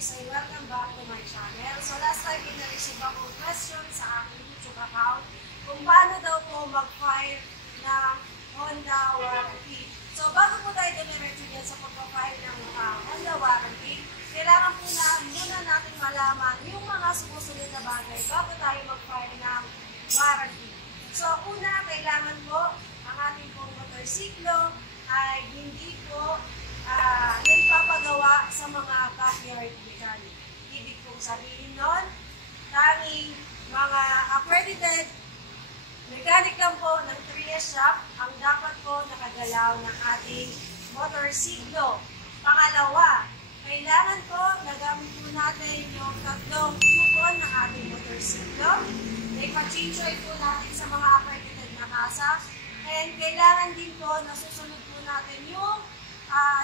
guys, ay welcome back to my channel. So last time, ina-receive ako question sa aking YouTube account kung paano daw po mag-file ng Honda warranty. So bago po tayo dumiretso dyan sa pag-file ng Honda warranty, kailangan po muna natin malaman yung mga sumusunod na bagay bago tayo mag-file ng warranty. So una, kailangan po ang ating pong motorsiklo ay hindi po nagpapagawa sa mga backyard mechanic. Ibig kong sabihin nun, tanging mga accredited mechanic lang po ng 3S shop ang dapat po nakagalaw ng ating motorsiklo. Pangalawa, kailangan po nagamit po natin yung tatlong coupon ng ating motorsiklo. Ipa-change oil po natin sa mga accredited na kasa. And kailangan din po nasusunod po natin yung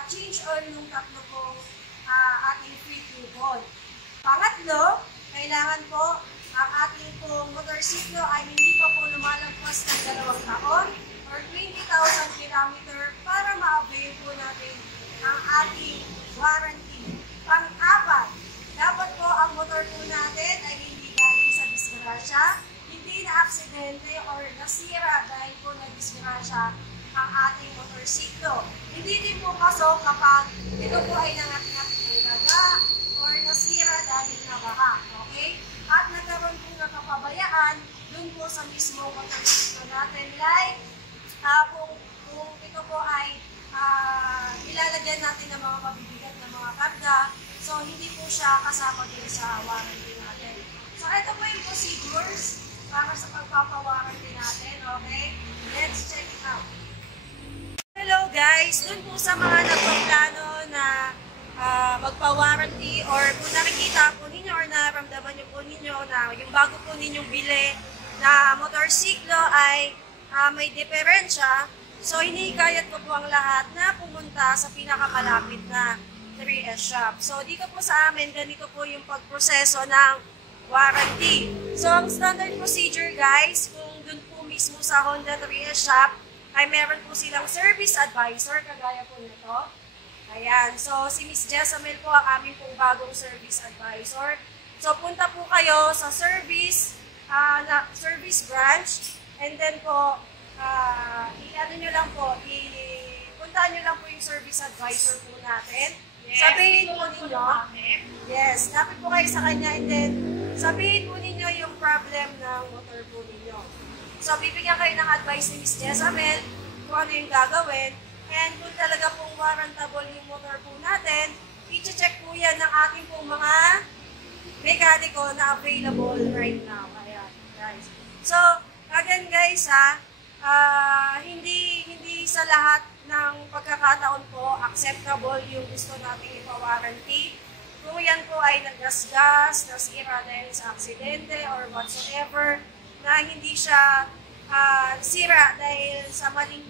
change oil ng tatlo pong ating free coupon. Pangatlo, kailangan po ang ating pong motorsiklo ay hindi pa po lumalagpas ng 2 taon or 20,000 kilometer para ma-avail po natin ang ating warranty. Pang-apat, dapat po ang motor po natin ay hindi galing sa disgrasya, hindi na aksidente or nasira dahil po na-disgrasya ang ating motorsiklo. Hindi din po pasok kapag ito po ay nangat-ngat ng daga or nasira dahil nabaha. Okay? At nagkaroon po ng kapabayaan dun po sa mismo motorsiklo natin. Like, kung ito po ay ilalagyan natin ng mga mabibigat na mga karga, so hindi po siya kasama din sa warranty natin. So ito po yung procedures para sa pagpapawarranty natin. Okay? Let's check it out. Hello guys! Dun po sa mga nagpaplano na magpa-warranty or kung nakikita po ninyo or naramdaman nyo po ninyo na yung bago po ninyong bili na motorsiklo ay may diferensya, so hinihikayat ko po ang lahat na pumunta sa pinakamalapit na 3S shop. So dito po sa amin, ganito po yung pagproseso ng warranty. So ang standard procedure guys, kung dun po mismo sa Honda 3S shop, ay meron po silang service advisor, kagaya po nito. Ayan, so si Miss Jessamel po ang aming pong bagong service advisor. So punta po kayo sa service branch, and then po, puntaan nyo lang po yung service advisor po natin. Yes, sabihin po ninyo, yes, lapit po kayo sa kanya, and then sabihin po ninyo yung problem ng motor po ninyo. So, bibigyan kayo ng advice ni Miss Jessamel kung ano yung gagawin. And kung talaga pong warrantable yung motor po natin, i-check po yan ng ating pong mga mekaniko na available right now. Ayan, guys. So, again guys hindi sa lahat ng pagkakataon po acceptable yung gusto nating ipa-warranty. Kung yan po ay naggasgas, nasira dahil sa aksidente or whatsoever, na hindi siya sira dahil sa maling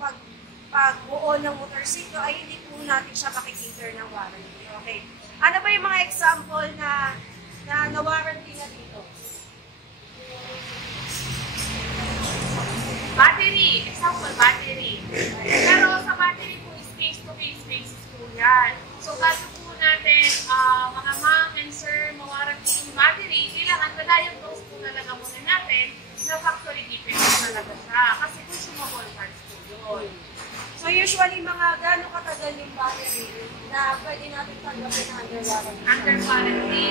pagbuo ng motorsiklo, ay hindi po natin siya makikiter ng warranty. Okay. Ano ba yung mga example na warranty na dito? Battery. Example, battery. Pero sa battery po, space-to-case basis po yan. So, bago po natin, mga ma'am and sir, mawarranty yung battery, kailangan na-diagnose po talaga muna natin na factory defect talaga siya. Kasi consumable parts po yun. So usually mga gano'ng katagal yung battery na pwede natin tanggapin na under warranty? Under warranty.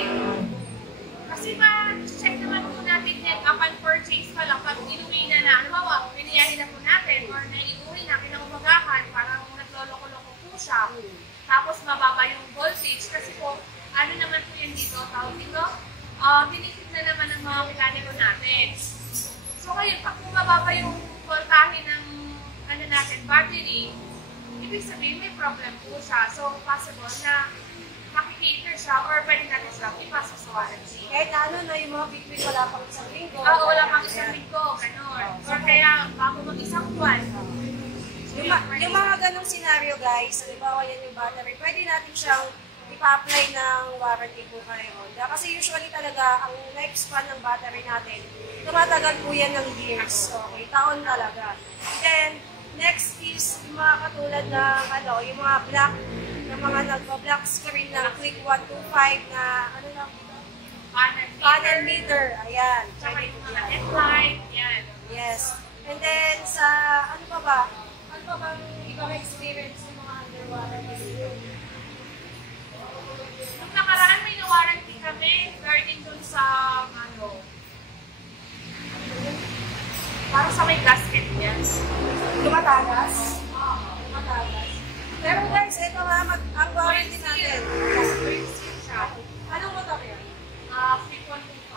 Kasi ma-check naman po natin yan upon purchase pa lang. Pag inuwi na, halimbawa, piniyahin na po natin or naiuwi na, kinaumagahan, parang nagloloko-loko po siya. Tapos mababa yung voltage kasi po, ano naman po yan dito, tawag dito, binisit na naman ng mga mekaniko natin. So ngayon, pag mababa yung voltahe ng battery, ibig sabihin may problem po siya. So possible na makikater siya or pwede natin siya ipasok sa warranty. Kahit na yung mga big wala pang isang linggo. Wala pang isang linggo, gano'n. Or kaya bago mag-isang buwan. Yung mga ganong scenario guys, halimbawa yan yung battery, pwede natin siyang ipa-apply ng warranty po kay Honda. Kasi usually talaga, ang lifespan ng battery natin, tumatagal po yan ng years. Okay, taon talaga. Then, next is yung mga katulad ng, yung mga black ng mga nagpa-black screen na Click 125 na ano lang, Panel meter. Ayan. Tsaka yung mga headlight. Yan. Yes. And then sa, ano pa ba? Ano pa bang ibang experience ng mga under warranty? Nung nakaraan may na-warranty kami, regarding dun sa, parang sa may gasket yan. Lumatagas? Lumatagas. Pero guys, ito nga, ang warranty natin. Seal siya. Anong motor yan? Click 125.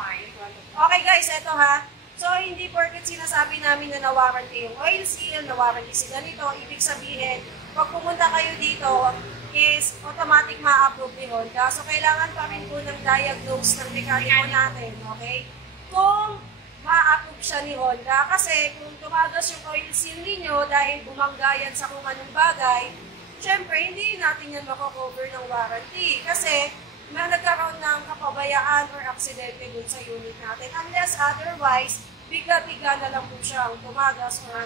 Okay guys, ito ha. So, hindi porket sinasabi namin na na-warranty yung oil seal, na-warranty si ganito, ibig sabihin, pag pumunta kayo dito, is automatic ma-approve ni Honda. So, kailangan pa rin po ng diagnose ng mekaniko natin, okay? Kung ma-approve siya ni Honda, kasi kung tumagas yung oil seal ninyo dahil bumangga yan sa kung anong bagay, syempre, hindi natin yan mako-cover ng warranty. Kasi, na nagkaroon ng kapabayaan or aksidente dun sa unit natin. Unless otherwise, bigla-bigla na lang po siyang tumagas or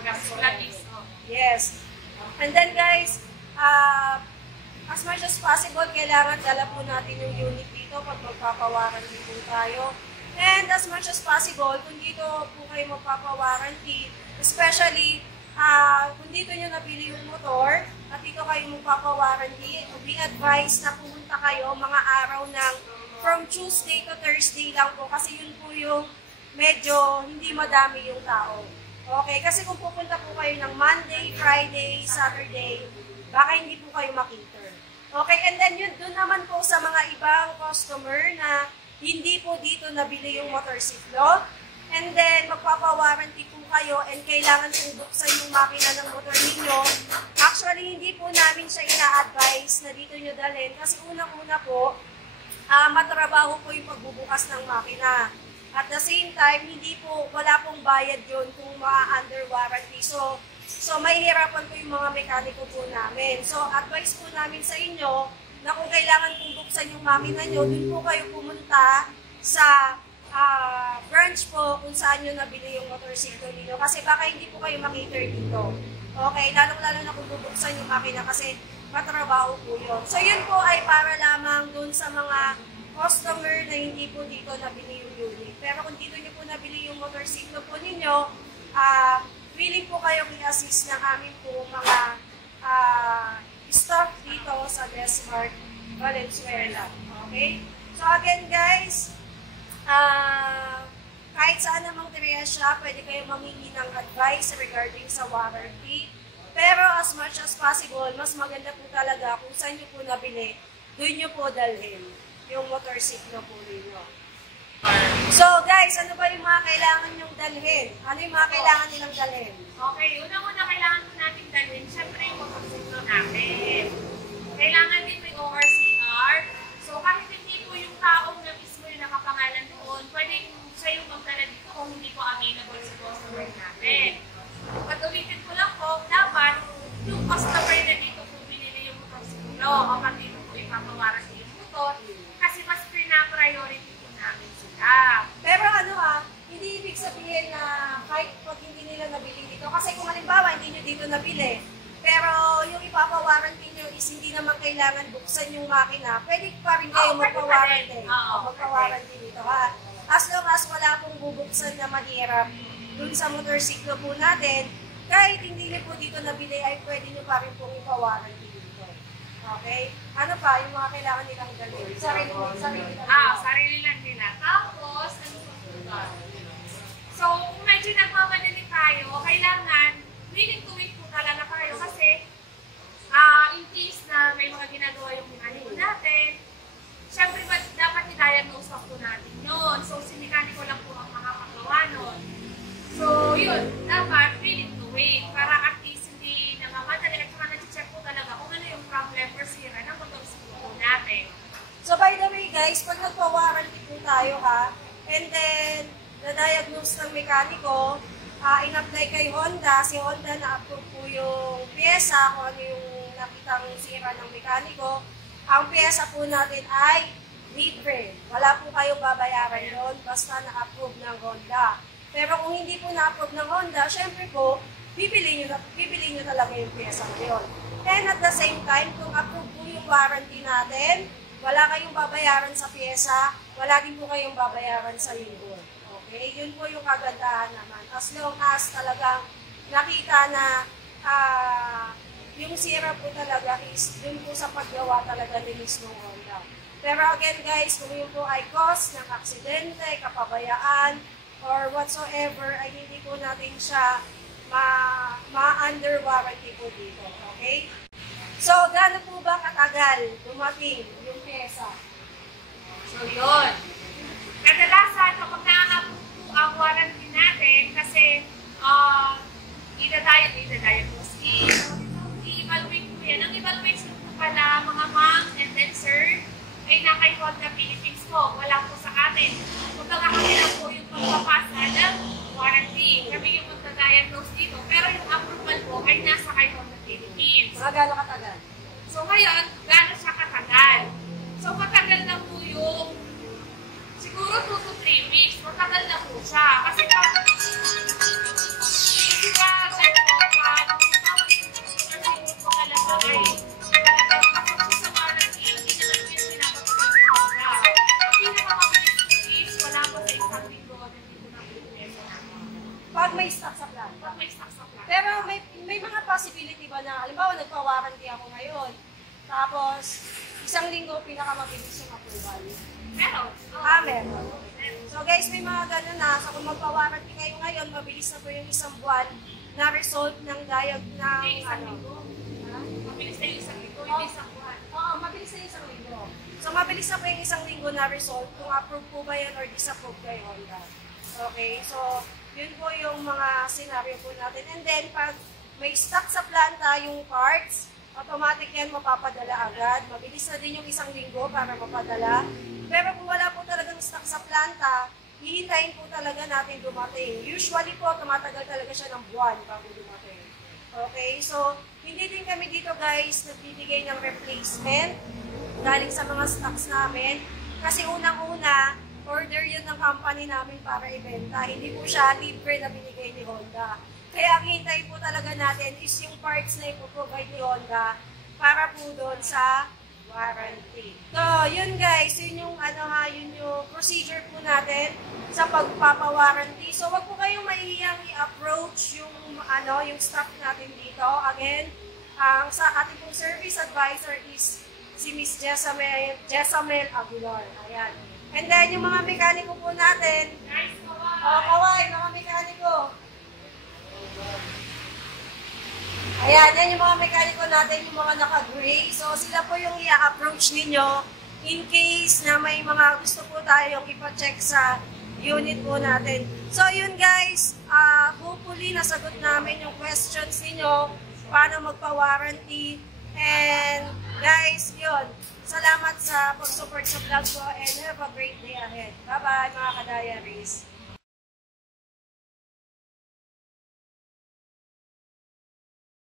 yes. And then guys, as much as possible, kailangan dala po natin yung unit dito pag magpapawarranty po tayo. And as much as possible, kung dito po kayo magpapawarranty, especially kung dito nyo nabili yung motor at dito kayo magpapawarranty, be advised na pumunta kayo mga araw ng from Tuesday to Thursday lang po kasi yun po yung medyo hindi madami yung tao. Okay, kasi kung pupunta po kayo ng Monday, Friday, Saturday, baka hindi po kayo makiter. Okay, and then yun, dun naman po sa mga ibang customer na hindi po dito nabili yung motorsiklo, and then magpapawarranty po kayo and kailangan pong buksan yung makina ng motor ninyo. Actually, hindi po namin siya ina-advise na dito nyo dalhin kasi unang-una po, matrabaho po yung pagbubukas ng makina. At the same time, wala pong bayad yun kung ma-under warranty. So mahihirapan po yung mga mekaniko po namin. So, advice po namin sa inyo na kung kailangan pong buksan yung makina nyo, dun po kayo pumunta sa branch po kung saan nyo nabili yung motorsiklo ninyo. Kasi baka hindi po kayo makiter dito. Okay, lalong-lalo na kung bubuksan yung makina kasi matrabaho po yun. So, yun po ay para lamang dun sa mga customer na hindi po dito nabili yung unit. Pero kung dito nyo po nabili yung motorsiklo po ninyo, willing po kayong i-assist ng aming po mga staff dito sa Desmart Valenzuela. Okay? So again guys, kahit saan namang Triesya, pwede kayong mamingi ng advice regarding sa warranty. Pero as much as possible, mas maganda po talaga kung saan nyo po nabili, doon nyo po dalhin yung motorsiklo po ninyo. So guys, ano ba yung mga kailangan nyong dalhin? Ano yung mga kailangan nilang dalhin? Okay, unang-una kailangan po natin dalhin, syempre yung motorsiklo natin. Kailangan din may ORCR. So kahit hindi po yung taong na mismo yung nakapangalan doon, pwede siya yung magdala dito kung hindi po available sa customer natin. At ulitin ko lang po, dapat yung customer na dito po binili yung motorsiklo kapag dito po ipapawarranty yung motor kasi mas pina-priority po namin sila. Pero hindi ibig sabihin na kahit pag hindi nila nabili dito, kasi kung halimbawa hindi nyo dito nabili, pero yung ipapawarranty nyo is hindi naman kailangan buksan yung makina, pwede pa rin kayo magpawarranty. Magpawarranty dito ha. As long as wala pong bubuksan na mahirap dun sa motorsiklo po natin, kahit hindi nyo po dito nabili ay pwede nyo pa rin pong ipawarranty dito. Okay? Ano pa yung mga kailangan nilang dalhin? Sarili lang. Sarili lang nila. Tapos, so, kung medyo nagmamadali tayo, kailangan willing to wait po talaga tayo kasi in case na may mga ginagawa yung mekaniko natin, syempre dapat i-diagnose po natin yun. So, si mekaniko lang po ang makakagawa nun. So, yun, dapat willing to wait para at least hindi namamadali at saka nag-check po talaga kung ano yung problem or sira ng motorsiklo po natin. So, by the way guys, pag nagpa-warranty po tayo ha, and then na-diagnose ng mekaniko, in-apply kay Honda, si Honda na-approve po yung pyesa, kung ano yung nakitang sira ng mekaniko, ang pyesa po natin ay libre. Wala po kayong babayaran yun, basta na-approve ng Honda. Pero kung hindi po na-approve ng Honda, syempre po, bibili nyo talaga yung pyesa ngayon. And at the same time, kung approve po yung warranty natin, wala kayong babayaran sa pyesa, wala din po kayong babayaran sa linggo. Okay? Yun po yung kagandahan naman. As long as talagang nakita na yung sira po talaga is dun po sa paggawa talaga ni mismo Honda. Pero again guys, kung yun po ay cause ng aksidente, kapabayaan, or whatsoever, ay hindi po natin siya ma-under warranty po dito. Okay? So, gaano po ba katagal dumating yung pyesa? So, yun. Kadalasan, kapag na-approve po ang warranty natin, kasi i-diagnose, i-evaluate po yan. Ang evaluation po pala, mga ma'am and then sir, ay nakay Honda Philippines po. Wala po sa atin. Kumbaga kami lang po yung pagpapasa ng warranty. Kami yung magta-diagnose dito. Pero yung approval po ay nasa kay Honda Philippines. Mga gaano katagal? So ngayon, gano'n siya katagal? So matagal na po yung siguro 2 to 3 weeks. Matagal na po siya. Kasi pag may stock sa plan. pag may stock sa plan. Pero may mga possibility ba na, halimbawa nagpa-warranty ako ngayon, tapos isang linggo pinakamabilis yung approval? Meron. Meron. So guys, may mga ganun na. So kung magpa-warranty kayo ngayon, mabilis na po yung isang buwan na result ng Hindi, isang linggo. Mabilis na yung isang linggo, hindi isang buwan. Oo, mabilis na yung isang linggo. So mabilis na po yung isang linggo na result kung approve po ba yan or disapprove kay Honda. Okay, so yun po yung mga scenario po natin. And then, pag may stock sa planta yung parts, automatic yan mapapadala agad. Mabilis na din yung isang linggo para mapadala. Pero kung wala po talagang stock sa planta, hihintayin po talaga natin dumating. Usually po, tumatagal talaga siya ng buwan bago dumating. Okay, so hindi din kami dito guys nagbibigay ng replacement galing sa mga stocks namin. Kasi unang-una, order yun ng company namin para ibenta. Hindi po siya libre na binigay ni Honda. Kaya ang hintay po talaga natin is yung parts na ipoprovide ni Honda para po doon sa warranty. So, yun guys, yun yung yun yung procedure po natin sa pagpapawarranty. So, wag po kayong mahihiyang i-approach yung yung staff natin dito. Again, sa ating pong service advisor is si Miss Jessamel Aguilar. Ayan. And then, yung mga mekaniko po natin, Guys, kaway, mga mekaniko. Ayan, yan yung mga mekaniko natin, yung mga naka-gray. So, sila po yung i-approach ninyo in case na may mga gusto po tayong ipa-check sa unit po natin. So, yun guys, hopefully nasagot namin yung questions ninyo, paano magpa-warranty. And guys, yun, salamat sa pag-support sa vlog ko and have a great day ahead. Bye-bye mga ka-diaries.